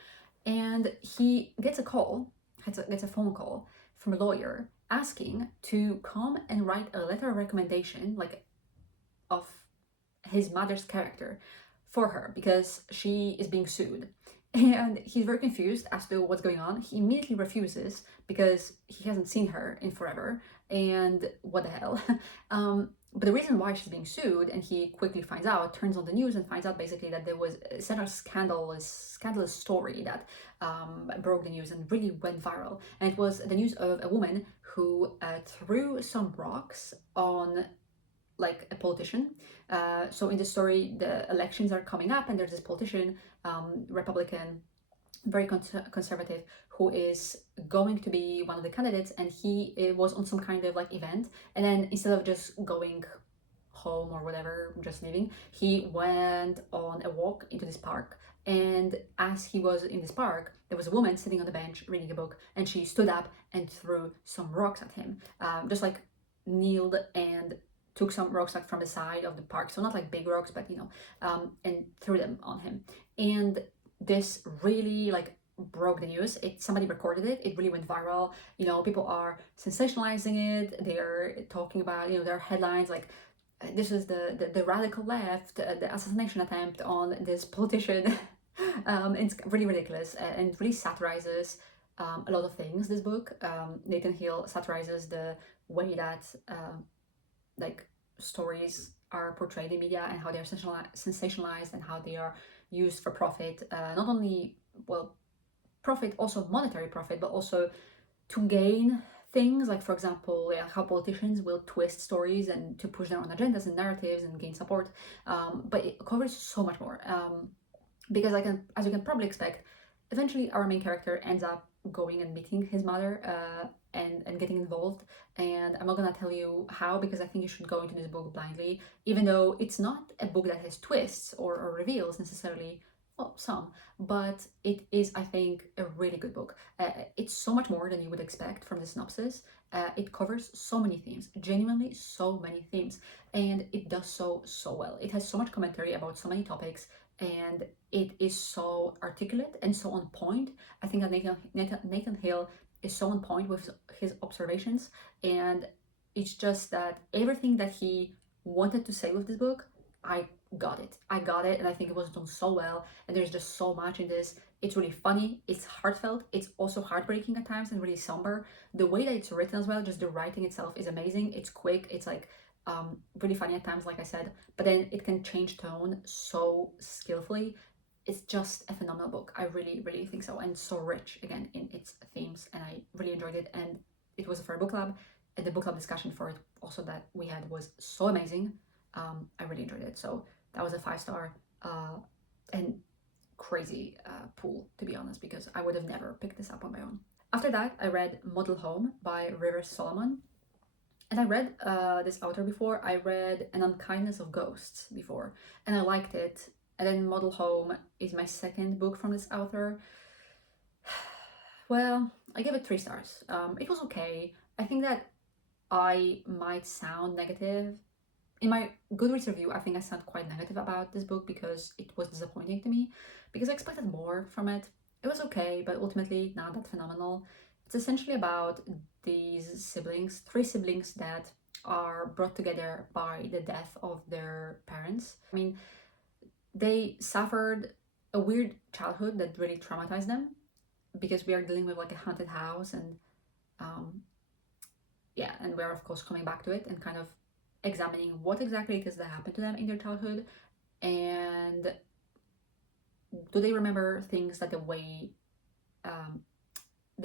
and he gets a phone call from a lawyer asking to come and write a letter of recommendation, like of his mother's character, for her because she is being sued. And he's very confused as to what's going on. He immediately refuses because he hasn't seen her in forever. And what the hell? But the reason why she's being sued, and he quickly finds out, turns on the news and finds out basically that there was such a scandalous story that broke the news and really went viral. And it was the news of a woman who threw some rocks on like a politician. So in the story, the elections are coming up, and there's this politician, Republican, very conservative, who is going to be one of the candidates, and he was on some kind of like event, and then instead of just going home or whatever, just leaving, he went on a walk into this park. And as he was in this park, there was a woman sitting on the bench reading a book, and she stood up and threw some rocks at him, just like kneeled and took some rocks like from the side of the park, so not like big rocks, but and threw them on him. And this really like broke the news. Somebody recorded it. It really went viral. People are sensationalizing it. They're talking about their headlines like this is the radical left, the assassination attempt on this politician. It's really ridiculous and really satirizes a lot of things. This book, Nathan Hill satirizes the way that like stories are portrayed in media and how they're sensationalized and how they are used for profit, not only profit, also monetary profit, but also to gain things like, for example, how politicians will twist stories and to push their own agendas and narratives and gain support. But it covers so much more, because as you can probably expect, eventually our main character ends up going and meeting his mother, and getting involved. And I'm not gonna tell you how, because I think you should go into this book blindly, even though it's not a book that has twists or reveals necessarily. Well, some, but it is, I think, a really good book. It's so much more than you would expect from the synopsis. It covers so many themes, genuinely so many themes, and it does so well. It has so much commentary about so many topics, and it is so articulate and so on point. I think that Nathan Hill is so on point with his observations, and it's just that everything that he wanted to say with this book, I got it, and I think it was done so well. And there's just so much in this. It's really funny, it's heartfelt, it's also heartbreaking at times and really somber. The way that it's written as well, just the writing itself is amazing. It's quick, it's like really funny at times, like I said, but then it can change tone so skillfully. It's just a phenomenal book. I really think so, and so rich again in its themes, and I really enjoyed it. And it was for a book club, and the book club discussion for it also that we had was so amazing. I really enjoyed it. So that was a 5-star, and crazy pool, to be honest, because I would have never picked this up on my own. After that, I read Model Home by Rivers Solomon. And I read this author before. I read An Unkindness of Ghosts before, and I liked it. And then Model Home is my second book from this author. Well, I gave it 3 stars. It was okay. I think that I might sound negative. In my Goodreads review, I think I sound quite negative about this book because it was disappointing to me, because I expected more from it. It was okay, but ultimately not that phenomenal. It's essentially about these siblings, 3 siblings that are brought together by the death of their parents. I mean, they suffered a weird childhood that really traumatized them, because we are dealing with like a haunted house, and and we're of course coming back to it and kind of examining what exactly it is that happened to them in their childhood, and do they remember things that the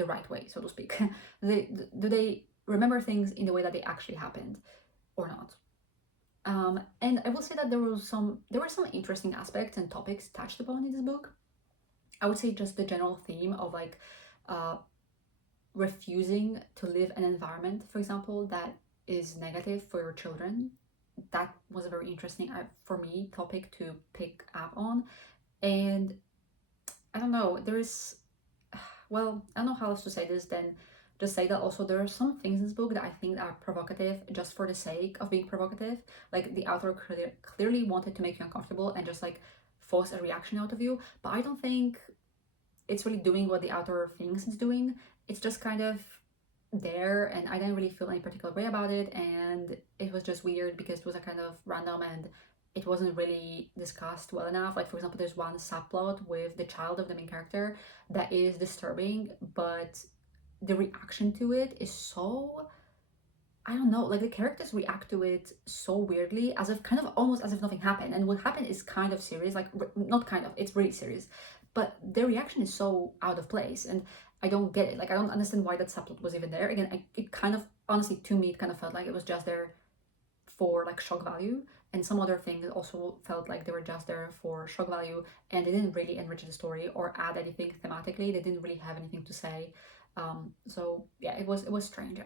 right way, so to speak. Do they remember things in the way that they actually happened or not? And I will say that there were some interesting aspects and topics touched upon in this book. I would say just the general theme of like refusing to live an environment, for example, that is negative for your children. That was a very interesting, for me, topic to pick up on. And I don't know, I don't know how else to say this than just say that also there are some things in this book that I think are provocative just for the sake of being provocative. Like the author clearly wanted to make you uncomfortable and just like force a reaction out of you, but I don't think it's really doing what the author thinks it's doing. It's just kind of there, and I didn't really feel any particular way about it, and it was just weird because it was a kind of random and it wasn't really discussed well enough. Like, for example, there's one subplot with the child of the main character that is disturbing, but the reaction to it is so, I don't know, like the characters react to it so weirdly, as if kind of almost as if nothing happened. And what happened is kind of serious, like not kind of, it's really serious. But their reaction is so out of place, and I don't get it. Like I don't understand why that subplot was even there. Again, it kind of honestly to me it kind of felt like it was just there for like shock value, and some other things also felt like they were just there for shock value, and they didn't really enrich the story or add anything thematically. They didn't really have anything to say. So yeah, it was strange.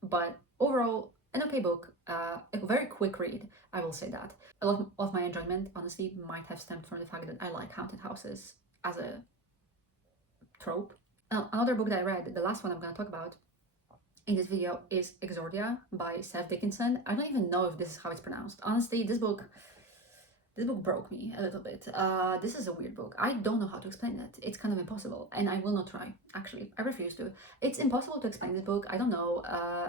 But overall, an okay book, a very quick read, I will say that. A lot of my enjoyment, honestly, might have stemmed from the fact that I like haunted houses as a trope. Another book that I read, the last one I'm going to talk about in this video, is Exordia by Seth Dickinson. I don't even know if this is how it's pronounced. Honestly, this book broke me a little bit. This is a weird book. I don't know how to explain it. It's kind of impossible, and I will not try. Actually, I refuse to. It's impossible to explain this book. I don't know.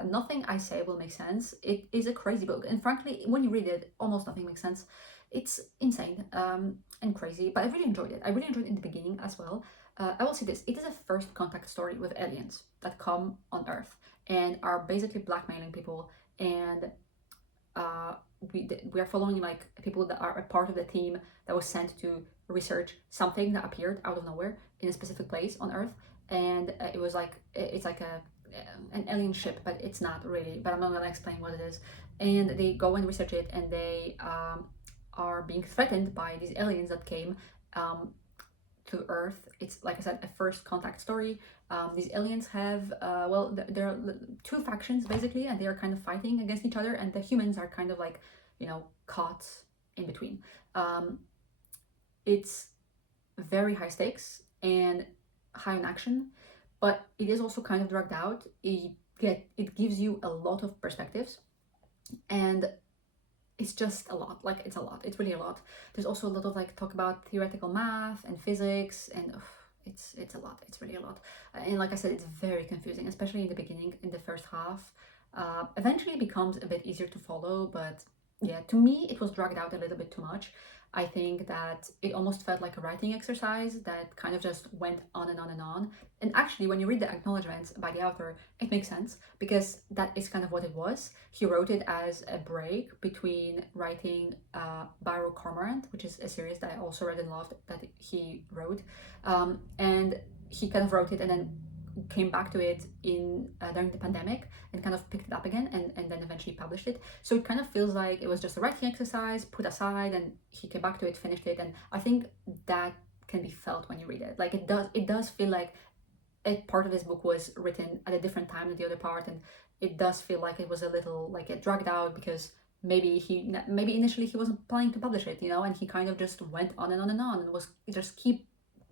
Nothing I say will make sense. It is a crazy book, and frankly, when you read it, almost nothing makes sense. It's insane and crazy, but I really enjoyed it. I really enjoyed it in the beginning as well. I will say this: it is a first contact story with aliens that come on Earth and are basically blackmailing people, and we are following like people that are a part of the team that was sent to research something that appeared out of nowhere in a specific place on Earth, and it was like it's like an alien ship, but it's not really. But I'm not gonna explain what it is. And they go and research it, and they are being threatened by these aliens that came to Earth. It's like I said, a first contact story. These aliens have, well, there are two factions basically, and they are kind of fighting against each other, and the humans are kind of like, caught in between. It's very high stakes and high in action, but it is also kind of dragged out. It gives you a lot of perspectives, and it's just a lot. Like it's a lot. It's really a lot. There's also a lot of like talk about theoretical math and physics, and it's a lot. It's really a lot. And like I said, it's very confusing, especially in the beginning, in the first half. Eventually, it becomes a bit easier to follow, but yeah, to me, it was dragged out a little bit too much. I think that it almost felt like a writing exercise that kind of just went on and on and on. And actually, when you read the acknowledgements by the author, it makes sense because that is kind of what it was. He wrote it as a break between writing Byro Cormorant, which is a series that I also read and loved that he wrote. And he kind of wrote it and then came back to it in during the pandemic and kind of picked it up again and then eventually published it. So it kind of feels like it was just a writing exercise put aside, and he came back to it, finished it, and I think that can be felt when you read it. Like it does feel like a part of this book was written at a different time than the other part, and it does feel like it was a little like it dragged out because maybe initially he wasn't planning to publish it, and he kind of just went on and on and on and was just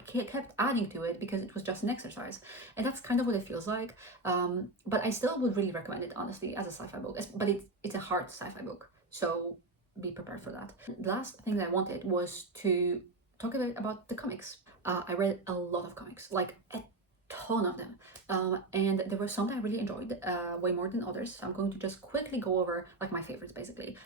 kept adding to it because it was just an exercise, and that's kind of what it feels like. But I still would really recommend it honestly as a sci-fi book, but it's a hard sci-fi book, so be prepared for that. The last thing that I wanted was to talk a bit about the comics. I read a lot of comics, like a ton of them, and there were some that I really enjoyed way more than others, so I'm going to just quickly go over like my favorites basically.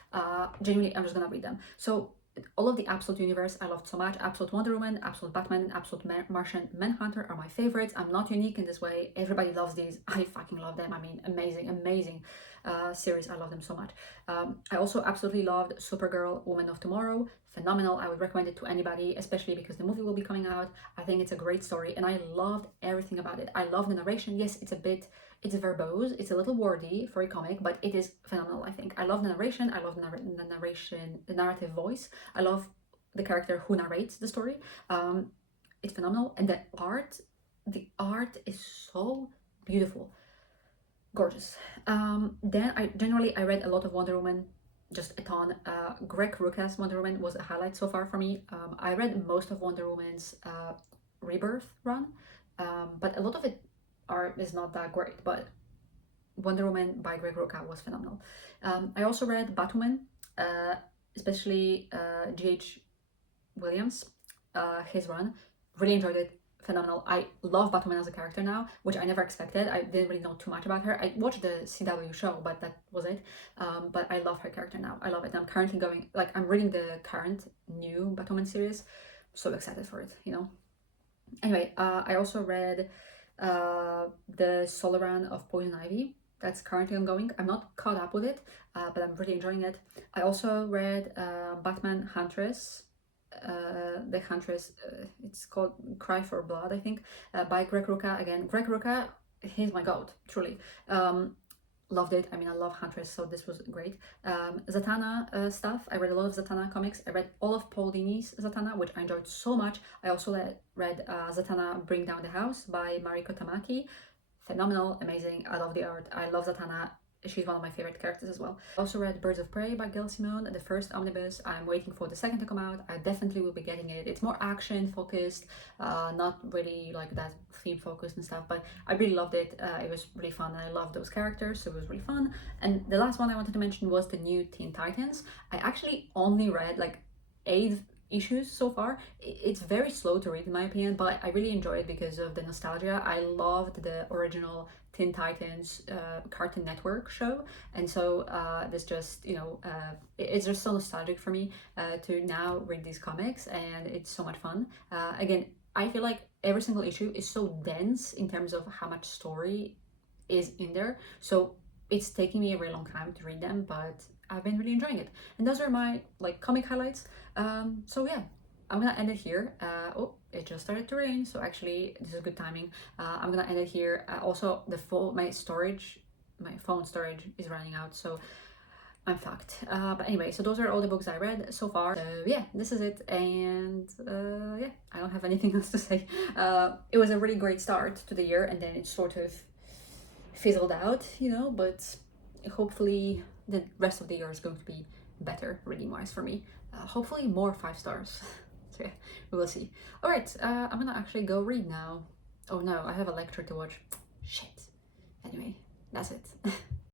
Genuinely, I'm just gonna read them. So all of the Absolute universe I loved so much. Absolute Wonder Woman, Absolute Batman, and Absolute Martian Manhunter are my favorites. I'm not unique in this way. Everybody loves these. I fucking love them. I mean, amazing series. I love them so much. I also absolutely loved Supergirl, Woman of Tomorrow. Phenomenal. I would recommend it to anybody, especially because the movie will be coming out. I think it's a great story, and I loved everything about it. I love the narration. Yes, it's verbose, it's a little wordy for a comic, but it is phenomenal, I think. I love the narration, I love the narrative voice. I love the character who narrates the story. It's phenomenal. And the art is so beautiful. Gorgeous. Then I read a lot of Wonder Woman, just a ton. Greg Rucka's Wonder Woman was a highlight so far for me. I read most of Wonder Woman's Rebirth run, but a lot of it art is not that great, but Wonder Woman by Greg Rucka was phenomenal. I also read Batwoman, especially G.H. Williams, his run. Really enjoyed it. Phenomenal. I love Batwoman as a character now, which I never expected. I didn't really know too much about her. I watched the CW show, but that was it. But I love her character now. I love it. I'm currently I'm reading the current new Batwoman series. So excited for it, you know. Anyway, I also read the solo run of Poison Ivy. That's currently ongoing. I'm not caught up with it, but I'm really enjoying it. I also read Batman Huntress. The Huntress, it's called Cry for Blood, I think, by Greg Rucka. Again, Greg Rucka, he's my goat, truly. Loved it. I mean, I love Huntress, so this was great. Zatanna stuff. I read a lot of Zatanna comics. I read all of Paul Dini's Zatanna, which I enjoyed so much. I also read Zatanna Bring Down the House by Mariko Tamaki. Phenomenal, amazing. I love the art. I love Zatanna. She's one of my favorite characters as well. I also read Birds of Prey by Gail Simone, the first omnibus. I'm waiting for the second to come out. I definitely will be getting it. It's more action focused, not really like that theme focused and stuff, but I really loved it. It was really fun. I love those characters, so it was really fun. And the last one I wanted to mention was the new Teen Titans. I actually only read like 8 issues so far. It's very slow to read in my opinion, but I really enjoy it because of the nostalgia. I loved the original Teen Titans Cartoon Network show, and so this just, you know, it's just so nostalgic for me to now read these comics, and it's so much fun. Again, I feel like every single issue is so dense in terms of how much story is in there, so it's taking me a really long time to read them, but I've been really enjoying it. And those are my like comic highlights. So yeah, I'm gonna end it here. Oh, it just started to rain, so actually this is good timing. I'm gonna end it here. Also, my phone storage is running out, so I'm fucked. But anyway, so those are all the books I read so far. So yeah, this is it, and yeah, I don't have anything else to say. It was a really great start to the year, and then it sort of fizzled out, you know, but hopefully the rest of the year is going to be better reading wise for me. Hopefully more 5 stars. So yeah, we will see. All right, I'm gonna actually go read now. Oh no, I have a lecture to watch. Shit. Anyway, that's it.